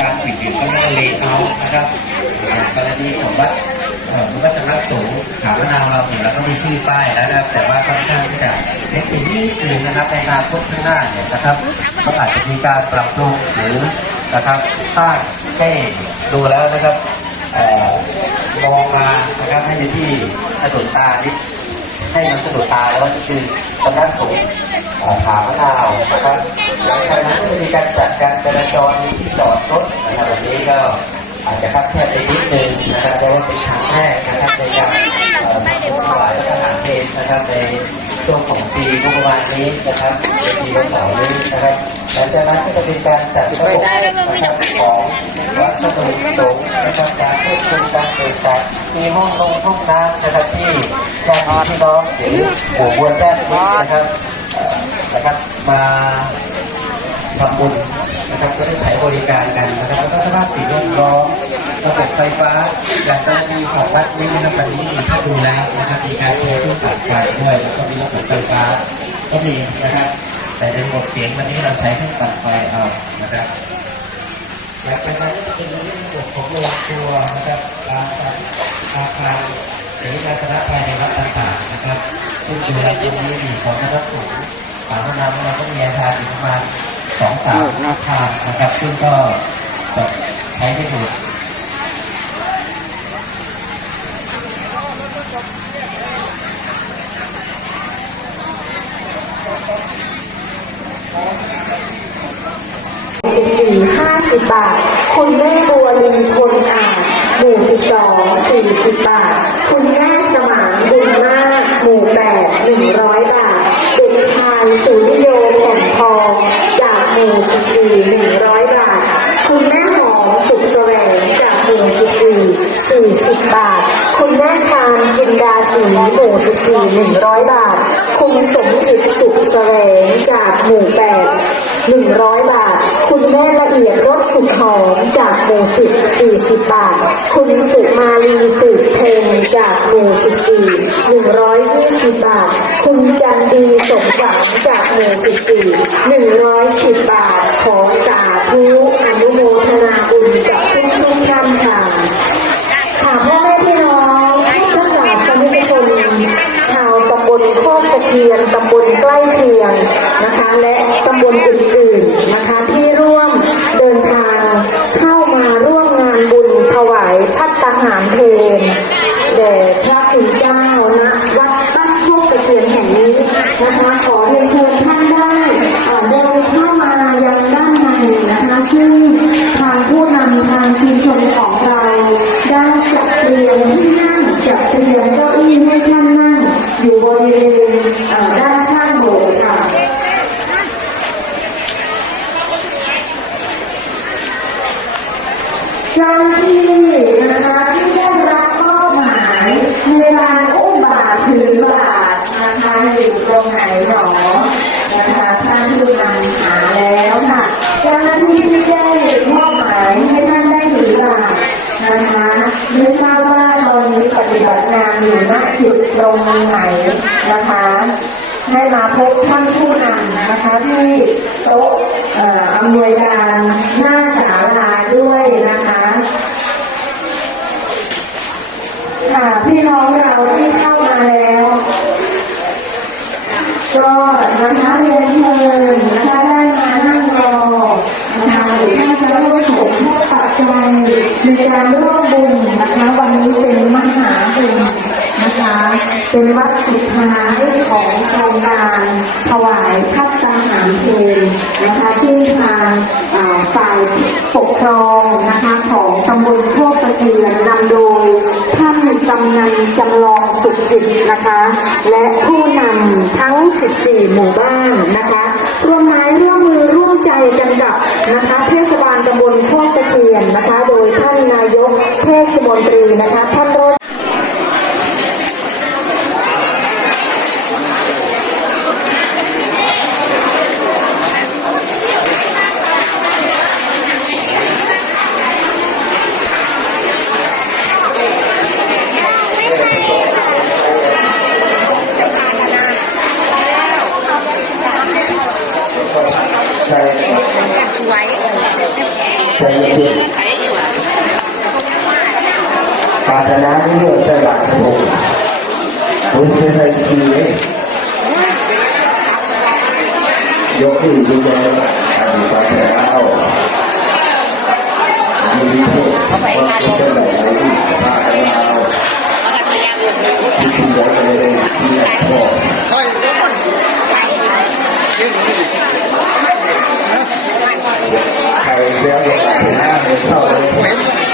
การปิดเปลี่ยนก็เรียกว่าเลเยอร์นะครับกรณีของวัดเอ่อวัดสำนักสงฆ์ขามะนาวเราเนี่ยเราก็มีชื่อป้ายแล้วนะครับแต่ว่าค่อนข้างที่จะเล็กไปนิดนึงนะครับในอนาคตข้างหน้าเนี่ยนะครับก็อาจจะมีการปรับปรุงหรือนะครับสร้างให้ดูแล้วนะครับมองมานะครับให้เป็นที่สะดุดตานิดให้มันสะดุดตาแล้วว่านี่คือสำนักสงฆ์ เอ่อผามะนาวนะครับหลังจากนั้นก็จะมีการจัดการจราจรมีที่จอดรถนะครับแบบนี้ก็อาจจะคับแคบไปนิดนึงนะครับแต่ว่าเป็นครั้งแรกนะครับในการออทำถวายพระทหารเพลนะครับในช่วงของปีงบประมาณนี้นะครับในปีวันเสาร์นี้นะครับหลังจากนั้นก็จะเป็นการจัดระบบนะครับของวัดสดุสงฆ์นะครับการควบคุมการเดินทางมีห้องนงห้องน้ำนะครับที่ญาติพี่น้องหรือหมู่มวลญาติมิตรนะครับ นะครับ มาทำบุญนะครับก็ได้ใช้บริการกันนะครับแล้วก็สภาพสิ่งแวดล้อมระบบไฟฟ้าอย่างกรณีของวัดนี้นะครับตอนนี้ถ้าดูแล้วนะครับมีการใช้เครื่องตัดไฟด้วยแล้วก็มีระบบไฟฟ้าก็มีนะครับ แต่ในบบเสียงวันนี้เราใช้เครื่องตัดไฟเอานะครับหลังจากนั้นก็จะเป็นเรื่องระบบของโรงครัวนะครับอาสาอาคารเสนาสนะภายในวัดต่างๆนะครับซึ่งดูแลตรงนี้มีของสำนักสงฆ์ ฝาพนามเราก็มีอาคารอยู่ประมาณสองสามอาคารนะครับซึ่งก็จะใช้ได้หมดสิบสี่ห้าสิบบาท คุณแม่ 40 บาท คุณแม่คานจินดาสีหมู่ 14 100 บาท คุณสมจิตสุขแสวงจากหมู่ 8 100 บาท คุณแม่ละเอียดรสสุขหอมจากหมู่ 10 40 บาท คุณสุมาลีสุบเพลงจากหมู่ 14 120 บาท คุณจันดีสมหวังจากหมู่ 14 110 บาท ขอสาธุอนุโมทนา ใกล้เคียงนะคะ และตำบลอื่นๆนะคะ ที่ร่วมเดินทางเข้ามาร่วมงานบุญถวายพัตตาหารเพลแด่พระคุณเจ้านะวัดบ้านโคกตะเคียนแห่งนี้นะคะ ขอเรียนเชิญท่านได้เอ่อเดินเข้ามายังด้านในนะคะ ซึ่งทางผู้นำทางชุมชนของเราได้จัดเตรียมที่นั่งจัดเตรียมเก้าอี้ให้ท่านนั่ง อยู่บริเวณเอ่อด้านข้างโบสถ์ค่ะ เจ้าหน้าที่นะคะที่ได้รับมอบหมายในการอุ้มบาตรถือบาตรนะคะอยู่ตรงไหนหนอนะคะท่านผู้นำหาแล้วค่ะเจ้าหน้าที่ที่ได้มอบหมายให้ท่านได้ถือบาตรนะคะ ไม่ทราบว่าตอนนี้ปฏิบัติงานอยู่ณจุดตรงไหนนะคะ ให้มาพบท่านผู้นำนะคะที่โต๊ะเอ่ออำนวยการหน้าศาลาด้วยนะคะค่ะพี่น้องเราที่เข้ามาแล้ว ก็นะคะเรียนเชิญนะคะได้มานั่งรอนะคะหรือท่านจะร่วมสมทบปัจจัย ในการร่วมบุญนะคะ วันนี้เป็นมหาบุญนะคะ เป็นวัดสุดท้ายของโครงการถวายพัฒนาหารเพลนะคะซึ่งทางฝ่ายปกครองนะคะของตำบลโคกตะเคียนนำโดยท่านกำนันจำลองสุขจิตนะคะ และผู้นำทั้ง 14 หมู่บ้านนะคะร่วมมือร่วมใจกันกับนะคะ เทศบาลตำบลโคกตะเคียนนะคะ โดยท่านนายกเทศมนตรีนะคะท่านโรจใช่สวยใจ เย็นปารถนาที่เรื่องจะหลักผมคุณเป็นอะไรทีเลยกขึ้นดูแลอดีตปรารถนาเอามีเพื่อนว่าคุณเป็นอะไรที่ปรารถนาเอาที่คุณบอกเลยที่อยากบอกใครเลี้ยงเด็ก